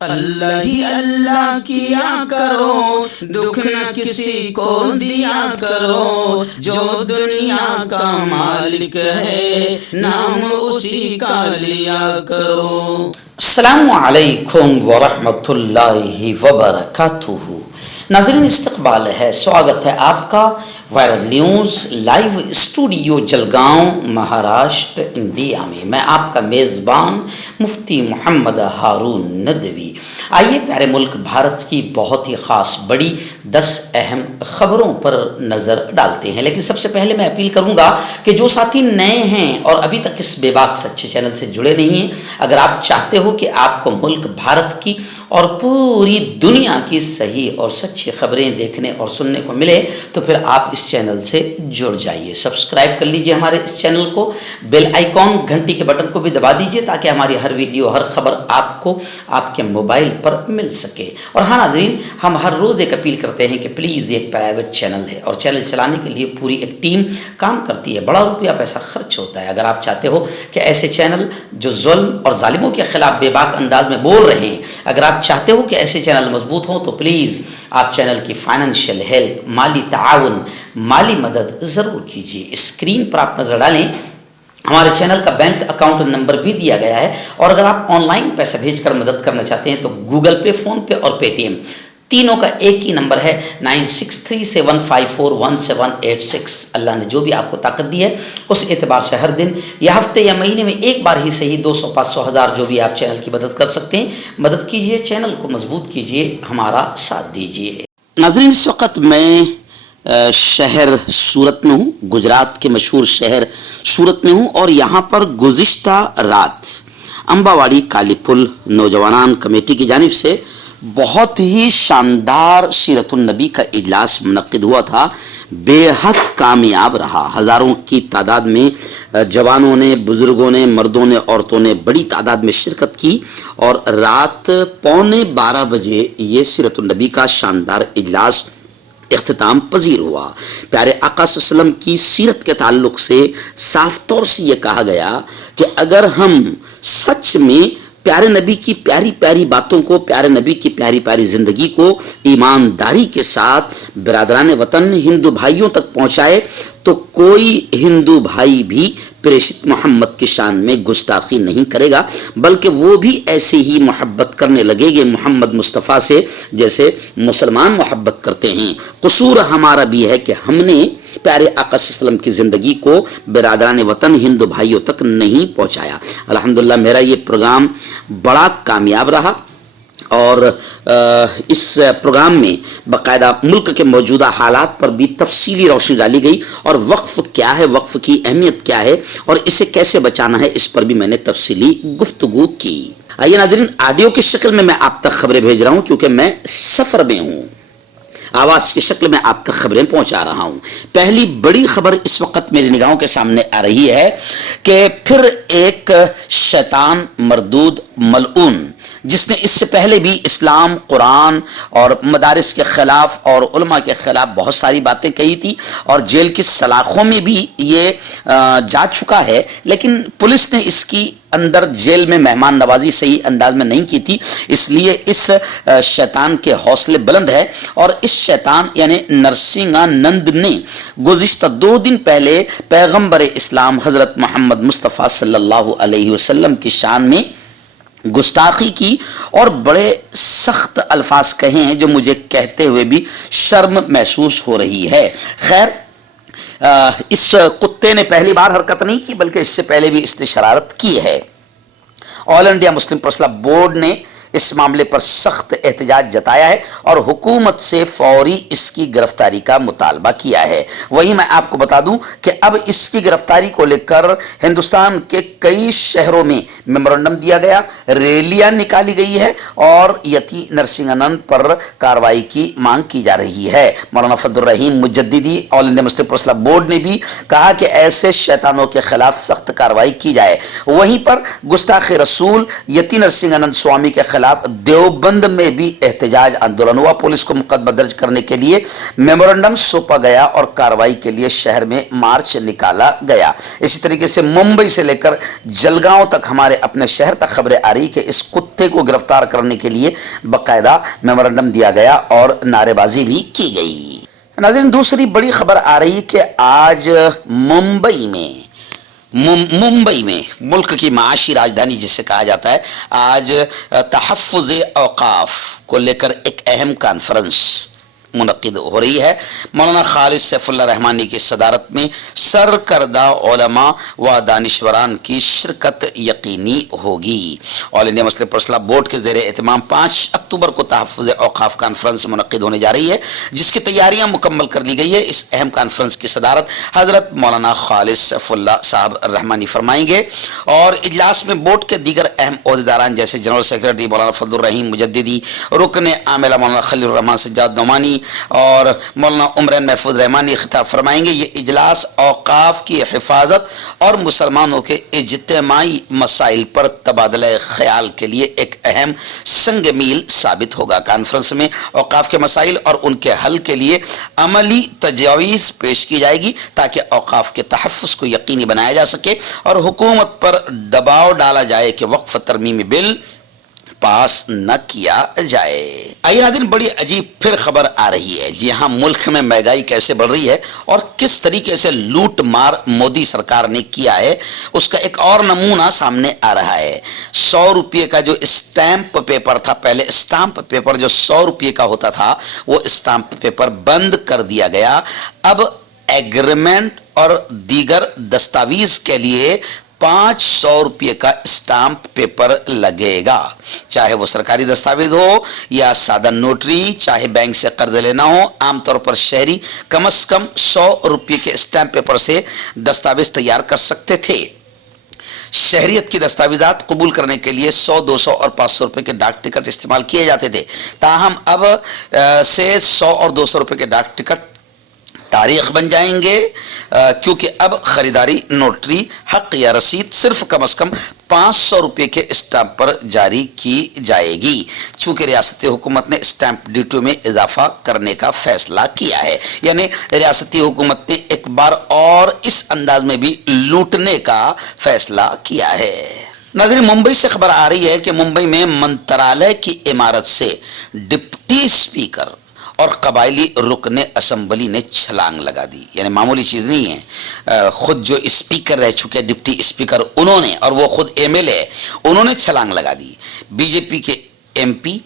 اللہ ہی اللہ کیا کرو، دکھ نہ کسی کو دیا کرو، جو دنیا کا مالک ہے نام اسی کا لیا کرو۔ السلام علیکم ورحمۃ اللہ وبرکاتہ۔ ناظرین استقبال ہے، سواگت ہے آپ کا viral news live studio Jalgaon Maharashtra India میں۔ میں آپ کا میزبان مفتی محمد ہارون ندوی۔ آئیے پیارے ملک بھارت کی بہت ہی خاص بڑی 10 اہم خبروں پر نظر ڈالتے ہیں، لیکن سب سے پہلے میں اپیل کروں گا کہ جو ساتھی نئے ہیں اور ابھی تک اس بے باک سچے چینل سے جڑے نہیں ہیں، اگر آپ چاہتے ہو کہ آپ کو ملک بھارت کی اور پوری دنیا کی صحیح اور سچی خبریں دیکھنے اور سننے کو ملے تو پھر آپ اس چینل سے جڑ جائیے، سبسکرائب کر لیجئے ہمارے اس چینل کو، بیل آئیکن گھنٹی کے بٹن کو بھی دبا دیجئے تاکہ ہماری ہر ویڈیو ہر خبر آپ کو آپ کے موبائل پر مل سکے۔ اور ہاں ناظرین، ہم ہر روز ایک اپیل کرتے ہیں کہ پلیز یہ ایک پرائیویٹ چینل ہے اور چینل چلانے کے لیے پوری ایک ٹیم کام کرتی ہے، بڑا روپیہ پیسہ خرچ ہوتا ہے۔ اگر آپ چاہتے ہو کہ ایسے چینل جو ظلم اور ظالموں کے خلاف بے باک انداز میں بول رہے ہیں، اگر آپ چاہتے ہو کہ ایسے چینل مضبوط ہوں تو پلیز آپ چینل کی فائنینشیل ہیلپ، مالی تعاون، مالی مدد ضرور کیجیے۔ اسکرین پر آپ نظر ڈالیں، ہمارے چینل کا بینک اکاؤنٹ نمبر بھی دیا گیا ہے، اور اگر آپ آن لائن پیسہ بھیج کر مدد کرنا چاہتے ہیں تو گوگل پے، فون پے اور پے ٹی ایم تینوں کا ایک ہی نمبر ہے 9637541786۔ اللہ نے جو بھی آپ کو طاقت دی ہے اس اعتبار سے ہر دن یا ہفتے یا مہینے میں ایک بار ہی صحیح 200 500 1000 جو بھی آپ چینل کی مدد کر سکتے ہیں مدد کیجئے، چینل کو مضبوط کیجئے، ہمارا ساتھ دیجئے۔ ناظرین اس وقت میں شہر سورت میں ہوں، گجرات کے مشہور شہر سورت میں ہوں، اور یہاں پر گزشتہ رات امباواڑی کالی پل نوجوانان کمیٹی کی جانب سے بہت ہی شاندار سیرت النبی کا اجلاس منعقد ہوا تھا، بے حد کامیاب رہا۔ ہزاروں کی تعداد میں جوانوں نے، بزرگوں نے، مردوں نے، عورتوں نے بڑی تعداد میں شرکت کی، اور رات 11:15 بجے یہ سیرت النبی کا شاندار اجلاس اختتام پذیر ہوا۔ پیارے آقا صلی اللہ علیہ وسلم کی سیرت کے تعلق سے صاف طور سے یہ کہا گیا کہ اگر ہم سچ میں پیارے نبی کی پیاری پیاری باتوں کو، پیارے نبی کی پیاری پیاری زندگی کو ایمانداری کے ساتھ برادران وطن ہندو بھائیوں تک پہنچائے تو کوئی ہندو بھائی بھی پریشت محمد کی شان میں گستاخی نہیں کرے گا، بلکہ وہ بھی ایسے ہی محبت کرنے لگے گے محمد مصطفیٰ سے جیسے مسلمان محبت کرتے ہیں۔ قصور ہمارا بھی ہے کہ ہم نے پیارے آقا صلی اللہ علیہ وسلم کی زندگی کو برادران وطن ہندو بھائیوں تک نہیں پہنچایا۔ الحمدللہ میرا یہ پروگرام بڑا کامیاب رہا، اور اس پروگرام میں باقاعدہ ملک کے موجودہ حالات پر بھی تفصیلی روشنی ڈالی گئی، اور وقف کیا ہے، وقف کی اہمیت کیا ہے اور اسے کیسے بچانا ہے، اس پر بھی میں نے تفصیلی گفتگو کی۔ آئیے ناظرین، آڈیو کی شکل میں آپ تک خبریں بھیج رہا ہوں کیونکہ میں سفر میں ہوں، آواز کی شکل میں آپ تک خبریں پہنچا رہا ہوں۔ پہلی بڑی خبر اس وقت میری نگاہوں کے سامنے آ رہی ہے کہ پھر ایک شیطان مردود ملعون، جس نے اس سے پہلے بھی اسلام، قرآن اور مدارس کے خلاف اور علماء کے خلاف بہت ساری باتیں کہی تھی، اور جیل کی سلاخوں میں بھی یہ جا چکا ہے، لیکن پولیس نے اس کی اندر جیل میں مہمان نوازی صحیح انداز میں نہیں کی تھی، اس لیے اس شیطان کے حوصلے بلند ہے، اور اس شیطان یعنی نرسنگا نند نے گزشتہ 2 دن پہلے پیغمبر اسلام حضرت محمد مصطفیٰ صلی اللہ علیہ وسلم کی شان میں گستاخی کی، اور بڑے سخت الفاظ کہے ہیں جو مجھے کہتے ہوئے بھی شرم محسوس ہو رہی ہے۔ خیر، اس کتے نے پہلی بار حرکت نہیں کی بلکہ اس سے پہلے بھی اس نے شرارت کی ہے۔ آل انڈیا مسلم پرسنل بورڈ نے اس معاملے پر سخت احتجاج جتایا ہے اور حکومت سے فوری اس کی گرفتاری کا مطالبہ کیا ہے۔ وہیں میں آپ کو بتا دوں کہ اب اس کی گرفتاری کو لے کر ہندوستان کے کئی شہروں میں میمورنڈم دیا گیا، ریلیاں نکالی گئی ہے، اور یتی نرسنگانند پر کارروائی کی مانگ کی جا رہی ہے۔ مولانا فضل الرحیم مجددی آل انڈیا مسلم پرسنل بورڈ نے بھی کہا کہ ایسے شیطانوں کے خلاف سخت کارروائی کی جائے۔ وہیں پر گستاخ رسول یتی نرسنگانند سوامی کے خلاف खिलाफ देवबंद में भी एहतजाज आंदोलन हुआ। पुलिस को मुकदमा दर्ज करने के लिए मेमोरेंडम सौंपा गया और कार्रवाई के लिए शहर में मार्च निकाला गया। इसी तरीके से मुंबई से लेकर जलगांव तक हमारे अपने शहर तक खबरें आ रही कि इस कुत्ते को गिरफ्तार करने के लिए बाकायदा मेमोरेंडम दिया गया और नारेबाजी भी की गई। नाज़रीन, दूसरी बड़ी खबर आ रही कि आज मुंबई में मुल्क की माशी राजधानी जिसे कहा जाता है, आज तहफ़्फ़ुज़ औक़ाफ़ को लेकर एक अहम कॉन्फ्रेंस मुनक़िद हो रही है। मौलाना खालिद सैफुल्लाह रहमानी की सदारत में सरकर्दा उलमा व दानिश्वरान की शिरकत यकीनी होगी। All India Muslim personal board के ज़ेरे एहतमाम 5 अक्टूबर को तहफ़्फ़ुज़ औक़ाफ़ कॉन्फ्रेंस मुनक़िद होने जा रही है, जिसकी तैयारियां मुकम्मल कर ली गई है। इस अहम कॉन्फ्रेंस की सदारत हज़रत मौलाना खालिद सैफुल्लाह साहब रहमानी फरमाएंगे और इजलास में बोर्ड के दीगर अहम ओहदेदारान जैसे जनरल सेक्रेटरी मौलाना फजलुर रहीम मुजद्दिदी, रुकन आमिला मौलाना खलील रहमान सज्जाद नौमानी और मौलाना उमरैन महफूज रहमानी खिताब फरमाएंगे। ये इजलास औकाफ की हिफाजत और मुसलमानों के इज्तिमाई मसाइल पर तबादला ख्याल के लिए एक अहम संग मील साबित होगा। कॉन्फ्रेंस में औकाफ के मसाइल और उनके हल के लिए अमली तजावीज़ पेश की जाएगी ताकि औकाफ के तहफ़्फ़ुज़ को यकीनी बनाया जा सके और हुकूमत पर दबाव डाला जाए कि वक्फ तरमीमी बिल पास न किया जाए। आइए नाज़रीन, बड़ी अजीब फिर खबर आ रही है। जी हाँ, मुल्क में महंगाई कैसे बढ़ रही है और किस तरीके से लूट मार मोदी सरकार ने किया है, उसका एक और नमूना सामने आ रहा है। 100 रुपये का जो स्टैंप पेपर था, पहले स्टाम्प पेपर जो 100 रुपये का होता था, वो स्टाम्प पेपर बंद कर दिया गया। अब एग्रीमेंट और दीगर दस्तावेज के लिए 500 रुपये का स्टाम्प पेपर लगेगा, चाहे वो सरकारी दस्तावेज हो या सादा नोटरी, चाहे बैंक से कर्ज लेना हो। आमतौर पर शहरी कम से कम 100 रुपये के स्टाम्प पेपर से दस्तावेज तैयार कर सकते थे। शहरियत की दस्तावेजात कबूल करने के लिए 100, 200 और 500 रुपये के डाक टिकट इस्तेमाल किए जाते थे। ताहम अब से 100 और 200 रुपये के डाक टिकट तारीख बन जाएंगे, क्योंकि अब खरीदारी नोटरी हक या रसीद सिर्फ कम से कम 500 रुपये के स्टाम्प पर जारी की जाएगी। चूंकि रियासती हुकूमत ने स्टाम्प ड्यूटी में इजाफा करने का फैसला किया है, यानी रियासती हुकूमत ने एक बार और इस अंदाज में भी लूटने का फैसला किया है। नाज़रीन, मुंबई से खबर आ रही है कि मुंबई में मंत्रालय की इमारत से डिप्टी स्पीकर और कबायली रुकने असम्बली ने छलांग लगा दी। यानी मामूली चीज़ नहीं है। खुद जो स्पीकर रह चुके डिप्टी स्पीकर उन्होंने, और वो खुद एमएलए, उन्होंने छलांग लगा दी। बीजेपी के एमपी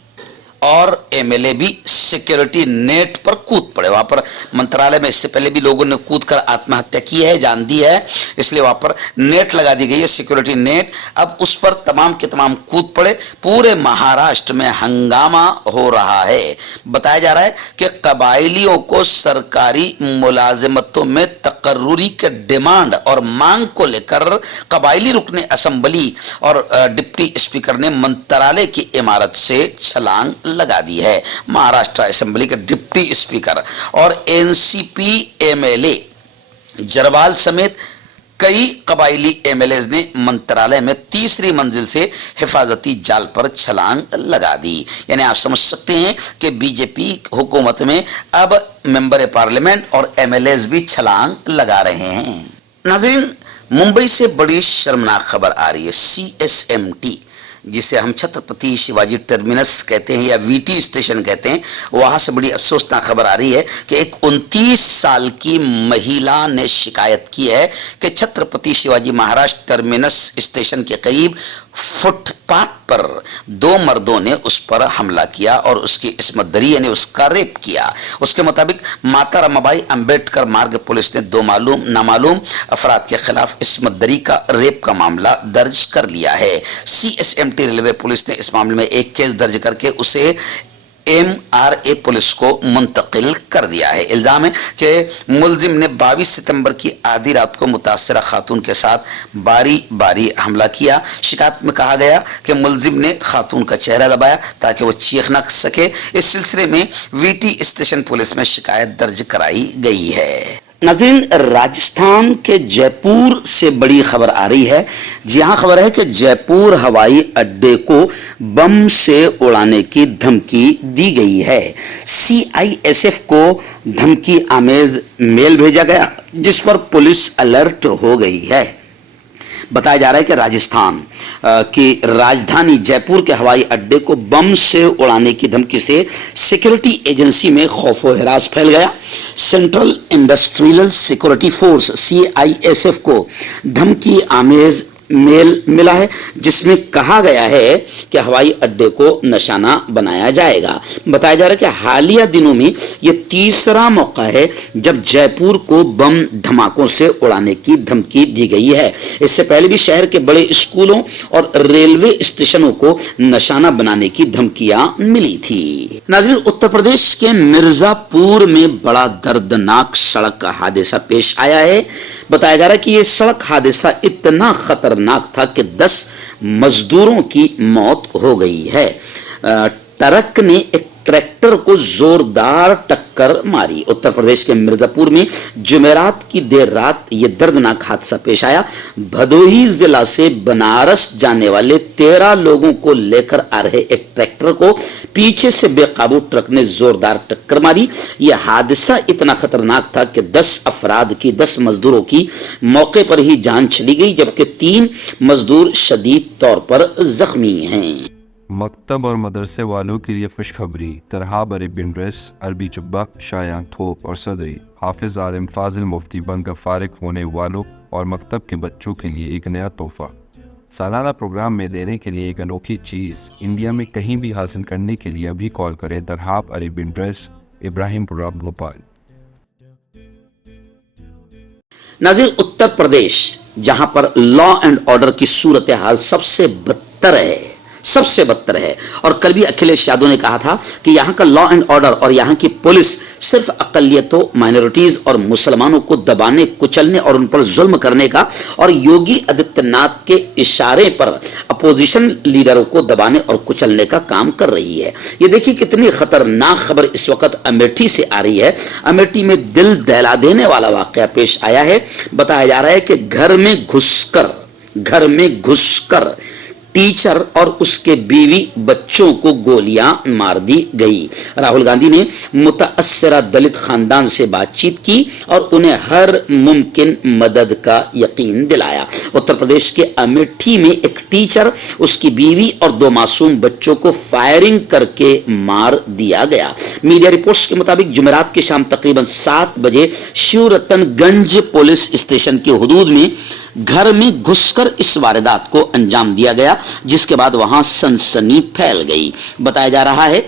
और एमएलए भी सिक्योरिटी नेट पर कूद पड़े। वहाँ पर मंत्रालय में इससे पहले भी लोगों ने कूद कर आत्महत्या की है, जान दी है, इसलिए वहाँ पर नेट लगा दी गई है, सिक्योरिटी नेट। अब उस पर तमाम के तमाम कूद पड़े। पूरे महाराष्ट्र में हंगामा हो रहा है। बताया जा रहा है कि कबायलियों को सरकारी मुलाजिमतों में तकर्रुरी के डिमांड और मांग को लेकर कबायली रुकने असम्बली और डिप्टी स्पीकर ने मंत्रालय की इमारत से छलांग लगा दी है। महाराष्ट्र असेंबली के डिप्टी स्पीकर और एनसीपी एमएलए जरवाल समेत कई कबायली एमएलए ने मंत्रालय में तीसरी मंजिल से हिफाजती जाल पर छलांग लगा दी। यानी आप समझ सकते हैं कि बीजेपी हुकूमत में अब मेंबर पार्लियामेंट और एमएलए भी छलांग लगा रहे हैं। नाज़रीन, मुंबई से बड़ी शर्मनाक खबर आ रही है। CSMT, जिसे हम छत्रपति शिवाजी टर्मिनस कहते हैं या वीटी स्टेशन कहते हैं, वहाँ से बड़ी अफसोसनाक खबर आ रही है कि एक 29 साल की महिला ने शिकायत की है कि छत्रपति शिवाजी महाराज टर्मिनस स्टेशन के करीब फुटपाथ पर 2 मर्दों ने उस पर हमला किया और उसकी इस्मत दरी यानी उसका रेप किया। उसके मुताबिक माता रमाबाई अंबेडकर मार्ग पुलिस ने 2 नामालूम अफराद के खिलाफ इस्मत दरी का रेप का मामला दर्ज कर लिया है। CSMT रेलवे पुलिस ने इस मामले में एक केस दर्ज करके उसे MRA पुलिस को मुंतकिल कर दिया है। इल्जाम है कि मुलजिम ने 22 सितंबर की आधी रात को मुतासरा खातून के साथ बारी बारी हमला किया। शिकायत में कहा गया कि मुलजिम ने खातून का चेहरा दबाया ताकि वो चीख न सके। इस सिलसिले में VT स्टेशन पुलिस में शिकायत दर्ज कराई गई है। नाज़रीन, राजस्थान के जयपुर से बड़ी खबर आ रही है। जी हाँ, खबर है कि जयपुर हवाई अड्डे को बम से उड़ाने की धमकी दी गई है। CISF को धमकी आमेज मेल भेजा गया, जिस पर पुलिस अलर्ट हो गई है। बताया जा रहा है कि राजस्थान की राजधानी जयपुर के हवाई अड्डे को बम से उड़ाने की धमकी से सिक्योरिटी एजेंसी में खौफ व हिरास फैल गया। Central industrial security force CISF को धमकी आमेज मेल मिला है, जिसमें कहा गया है कि हवाई अड्डे को निशाना बनाया जाएगा। बताया जा रहा है कि हालिया दिनों में यह तीसरा मौका है जब जयपुर को बम धमाकों से उड़ाने की धमकी दी गई है। इससे पहले भी शहर के बड़े स्कूलों और रेलवे स्टेशनों को निशाना बनाने की धमकियां मिली थी। नाज़रीन, उत्तर प्रदेश के मिर्जापुर में बड़ा दर्दनाक सड़क हादसा पेश आया है। बताया जा रहा है कि यह सड़क हादसा इतना खतरनाक था कि 10 मजदूरों की मौत हो गई है। ट्रक ने एक ट्रैक्टर को जोरदार टक्कर मारी। उत्तर प्रदेश के मिर्जापुर में जुमेरात की देर रात यह दर्दनाक हादसा पेश आया। भदोही जिला से बनारस जाने वाले 13 लोगों को लेकर आ रहे एक ट्रैक्टर को पीछे से बेकाबू ट्रक ने जोरदार टक्कर मारी। यह हादसा इतना खतरनाक था कि 10 अफराद की 10 मजदूरों की मौके पर ही जान चली गई, जबकि 3 मजदूर शदीद तौर पर जख्मी हैं। मकतब और मदरसे वालों के लिए खुशखबरी। तरहाब अरेबियन ड्रेस, अरबी जुब्बा, शायान थोप और सदरी हाफिज आलिम फाजिल मुफ्ती बनकर फारिग होने वालों और मकतब के बच्चों के लिए एक नया तोहफा। सालाना प्रोग्राम में देने के लिए एक अनोखी चीज़ इंडिया में कहीं भी हासिल करने के लिए अभी कॉल करें तरहाब अरेबियन ड्रेस, इब्राहिमपुरा, भोपाल। नाज़रीन, उत्तर प्रदेश जहां पर लॉ एंड ऑर्डर की सूरत हाल सबसे बदतर है और कल भी अखिलेश यादव ने कहा था कि यहां का लॉ एंड ऑर्डर और यहां की पुलिस सिर्फ अकलियतों, माइनॉरिटीज और मुसलमानों को दबाने, कुचलने और उन पर जुल्म करने का और योगी आदित्यनाथ के इशारे पर अपोजिशन लीडरों को दबाने और कुचलने का काम कर रही है। ये देखिए कितनी खतरनाक खबर इस वक्त अमेठी से आ रही है। अमेठी में दिल दहला देने वाला वाकया पेश आया है। बताया जा रहा है कि घर में घुसकर टीचर और उसके बीवी बच्चों को गोलियां मार दी गई। राहुल गांधी ने मुतअस्सिरा दलित खानदान से बातचीत की और उन्हें हर मुमकिन मदद का यकीन दिलाया। उत्तर प्रदेश के अमेठी में एक टीचर, उसकी बीवी और 2 मासूम बच्चों को फायरिंग करके मार दिया गया। मीडिया रिपोर्ट्स के मुताबिक जुमेरात की शाम तकरीबन 7 बजे शिवरतनगंज पुलिस स्टेशन के हुदूद में घर में घुसकर इस वारदात को अंजाम दिया गया, जिसके बाद वहां सनसनी फैल गई। बताया जा रहा है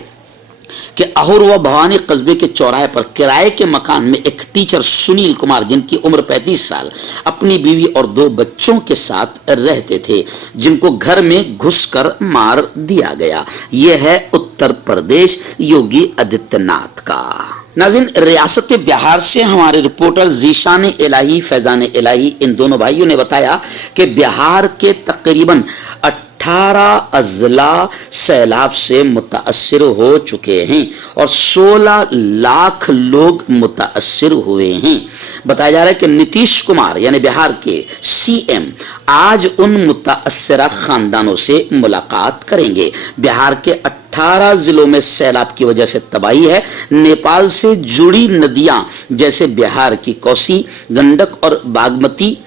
कि अहुर व भवानी कस्बे के चौराहे पर किराए के मकान में एक टीचर सुनील कुमार, जिनकी उम्र 35 साल, अपनी बीवी और 2 बच्चों के साथ रहते थे, जिनको घर में घुसकर मार दिया गया। यह है उत्तर प्रदेश योगी आदित्यनाथ का। नाज़रीन, रियासत के बिहार से हमारे रिपोर्टर जीशान इलाही, फैजान इलाही, इन दोनों भाइयों ने बताया कि बिहार के तकरीबन 18 अजला सैलाब से मुतासिर हो चुके हैं और 16 लाख लोग मुतासिर हुए हैं। बताया जा रहा है कि नीतीश कुमार यानी बिहार के CM आज उन मुतासिरा खानदानों से मुलाकात करेंगे। बिहार के 18 जिलों में सैलाब की वजह से तबाही है। नेपाल से जुड़ी नदियां जैसे बिहार की कोसी, गंडक और बागमती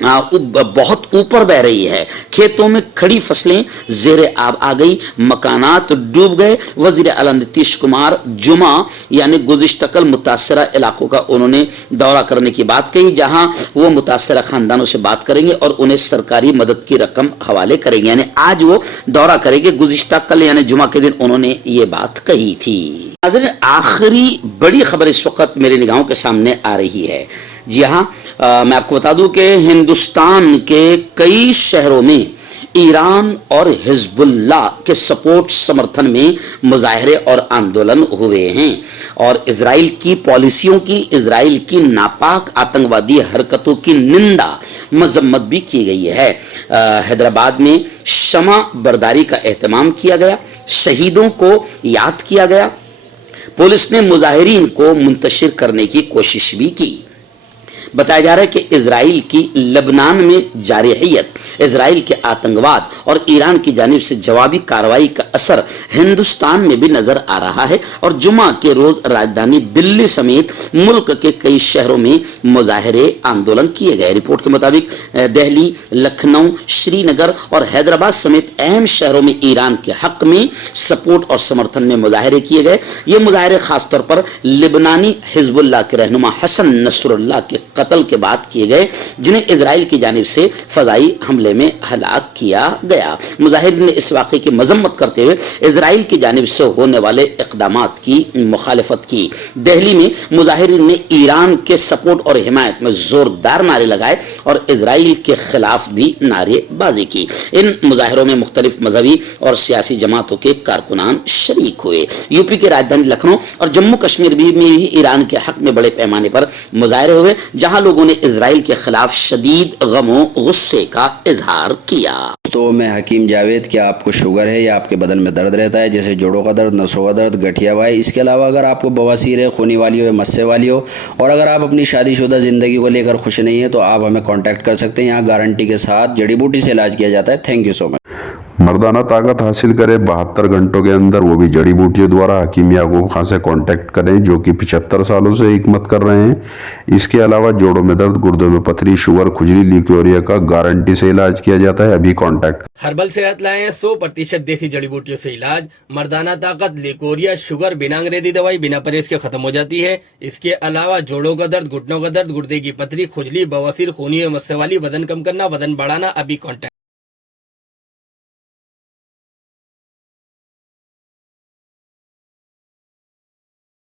बहुत ऊपर बह रही है। खेतों में खड़ी फसलें ज़ेरे आब आ गई, मकानात डूब गए। वज़ीर आला नीतीश कुमार जुमा यानी गुज़िश्ता कल मुतासरा इलाकों का उन्होंने दौरा करने की बात कही, जहां वो मुतासरा खानदानों से बात करेंगे और उन्हें सरकारी मदद की रकम हवाले करेंगे। यानी आज वो दौरा करेंगे। गुज़िश्ता कल यानी जुमा के दिन उन्होंने ये बात कही थी। नाज़रीन, आखिरी बड़ी खबर इस वक्त मेरी निगाहों के सामने आ रही है। जी हाँ, मैं आपको बता दूं कि हिंदुस्तान के कई शहरों में ईरान और हिजबुल्लाह के सपोर्ट समर्थन में मुजाहरे और आंदोलन हुए हैं और इजराइल की पॉलिसियों की, इजराइल की नापाक आतंकवादी हरकतों की निंदा, मजम्मत भी की गई है। हैदराबाद में शमा बरदारी का एहतमाम किया गया, शहीदों को याद किया गया। पुलिस ने मुजाहिरीन को मुंतशिर करने की कोशिश भी की। بتایا جا رہا ہے کہ اسرائیل کی لبنان میں جارحیت، اسرائیل کے آتنکواد اور ایران کی جانب سے جوابی کارروائی کا اثر ہندوستان میں بھی نظر آ رہا ہے، اور جمعہ کے روز راجدھانی دلی سمیت ملک کے کئی شہروں میں مظاہرے آندولن کیے گئے۔ رپورٹ کے مطابق دہلی، لکھنؤ، شری نگر اور حیدرآباد سمیت اہم شہروں میں ایران کے حق میں سپورٹ اور سمرتھن میں مظاہرے کیے گئے۔ یہ مظاہرے خاص طور پر لبنانی حزب اللہ کے رہنما حسن نصر اللہ کے قتل کے بعد کیے گئے، جنہیں اسرائیل کی جانب سے فضائی حملے میں ہلاک کیا گیا۔ مظاہرین نے اس واقعے کی مذمت کرتے ہوئے اسرائیل کی جانب سے ہونے والے اقدامات کی مخالفت کی۔ دہلی میں مظاہرین نے ایران کے سپورٹ اور حمایت میں زوردار نعرے لگائے اور اسرائیل کے خلاف بھی نعرے بازی کی۔ ان مظاہروں میں مختلف مذہبی اور سیاسی جماعتوں کے کارکنان شریک ہوئے۔ یو پی کے راجدھانی لکھنؤ اور جموں کشمیر میں بھی ایران کے حق میں بڑے پیمانے پر مظاہرے ہوئے، جہاں لوگوں نے اسرائیل کے خلاف شدید غم و غصے کا اظہار کیا۔ تو میں حکیم جاوید، کیا آپ کو شوگر ہے یا آپ کے بدن میں درد رہتا ہے، جیسے جوڑوں کا درد، نسوں کا درد، گٹھیا وائے؟ اس کے علاوہ اگر آپ کو بواسیر ہے، خونی والی ہو یا مسے والی ہو، اور اگر آپ اپنی شادی شدہ زندگی کو لے کر خوش نہیں ہیں، تو آپ ہمیں کانٹیکٹ کر سکتے ہیں۔ یہاں گارنٹی کے ساتھ جڑی بوٹی سے علاج کیا جاتا ہے۔ تھینک یو سو مچ۔ مردانہ طاقت حاصل کرے 72 گھنٹوں کے اندر، وہ بھی جڑی بوٹیوں دوارا، حکیم یعقوب خان سے کانٹیکٹ کریں، جو کہ 75 سالوں سے حکمت کر رہے ہیں۔ اس کے علاوہ جوڑوں میں درد، گردوں میں پتھری، شوگر، کھجلی، لیکوریا کا گارنٹی سے علاج کیا جاتا ہے۔ ابھی کانٹیکٹ۔ ہربل صحت لائے ہیں 100% دیسی جڑی بوٹیوں سے علاج۔ مردانہ طاقت، لیکوریا، شوگر بنا انگریزی دوائی، بنا پرہیز کے ختم ہو جاتی ہے۔ اس کے علاوہ جوڑوں کا درد، گھٹنوں کا درد، گردے کی پتھری، کھجلی، بواسیر، خونی مسے والی، وزن کم کرنا، وزن بڑھانا، ابھی کانٹیکٹ۔